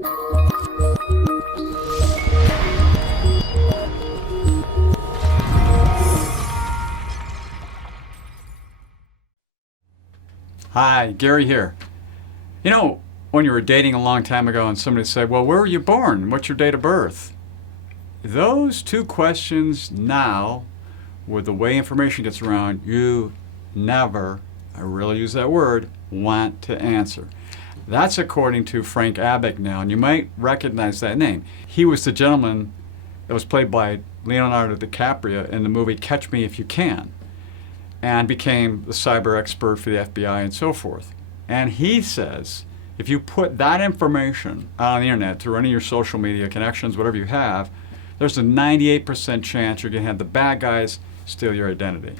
Hi, Gary here. You know, when you were dating a long time ago and somebody said, well, where were you born? What's your date of birth? Those two questions now, with the way information gets around, you never, I really use that word, want to answer. That's according to Frank Abagnale, and you might recognize that name. He was the gentleman that was played by Leonardo DiCaprio in the movie Catch Me If You Can, and became the cyber expert for the FBI and so forth. And he says, if you put that information on the internet through any of your social media connections, whatever you have, there's a 98% chance you're going to have the bad guys steal your identity.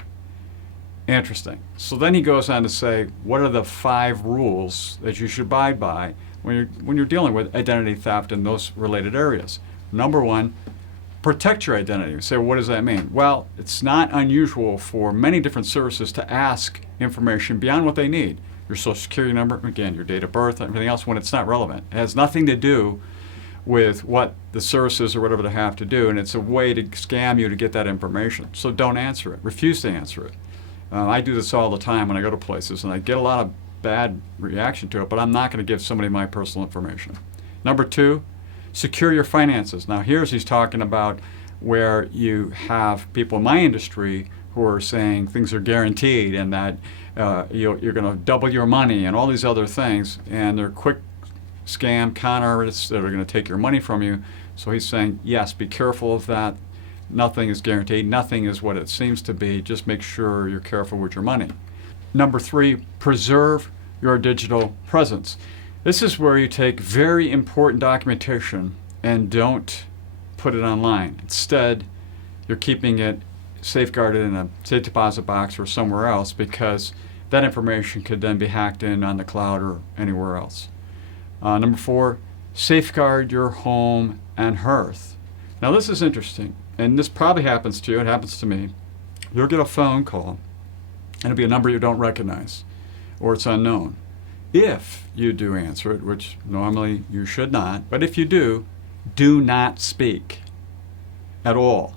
Interesting. So then he goes on to say, what are the 5 rules that you should abide by when you're dealing with identity theft in those related areas? Number 1, protect your identity. You say, well, what does that mean? Well, it's not unusual for many different services to ask information beyond what they need. Your social security number, again, your date of birth, everything else when it's not relevant. It has nothing to do with what the services or whatever they have to do, and it's a way to scam you to get that information. So don't answer it. Refuse to answer it. I do this all the time when I go to places, and I get a lot of bad reaction to it, but I'm not going to give somebody my personal information. Number 2, secure your finances. Now he's talking about where you have people in my industry who are saying things are guaranteed and that you're going to double your money and all these other things, and they're quick scam con artists that are going to take your money from you. So he's saying, yes, be careful of that. Nothing is guaranteed. Nothing is what it seems to be. Just make sure you're careful with your money. Number 3, preserve your digital presence. This is where you take very important documentation and don't put it online. Instead, you're keeping it safeguarded in a safe deposit box or somewhere else, because that information could then be hacked in on the cloud or anywhere else. Number 4, safeguard your home and hearth. Now this is interesting, and this probably happens to you. It happens to me. You'll get a phone call, and it'll be a number you don't recognize, or it's unknown. If you do answer it, which normally you should not, but if you do not speak at all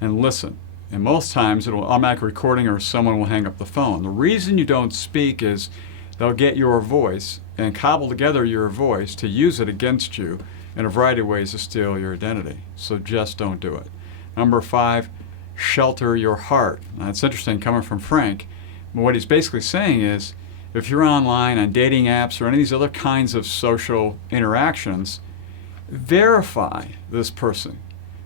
and listen. And most times it'll automatic recording or someone will hang up the phone. The reason you don't speak is they'll get your voice and cobble together your voice to use it against you in a variety of ways to steal your identity. So just don't do it. Number 5, shelter your heart. Now it's interesting coming from Frank. What he's basically saying is, if you're online on dating apps or any of these other kinds of social interactions, verify this person,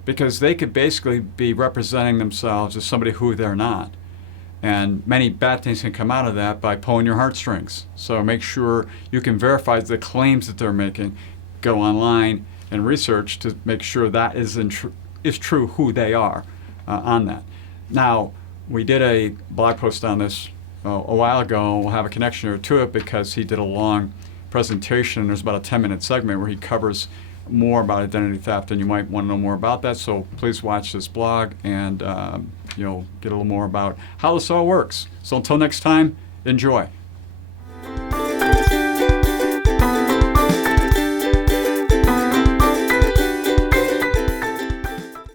because they could basically be representing themselves as somebody who they're not. And many bad things can come out of that by pulling your heartstrings. So make sure you can verify the claims that they're making. Go online and research to make sure that is true who they are on that. Now, we did a blog post on this a while ago. We'll have a connection here to it because he did a long presentation. There's about a 10-minute segment where he covers more about identity theft, and you might want to know more about that. So please watch this blog, and you'll get a little more about how this all works. So until next time, enjoy.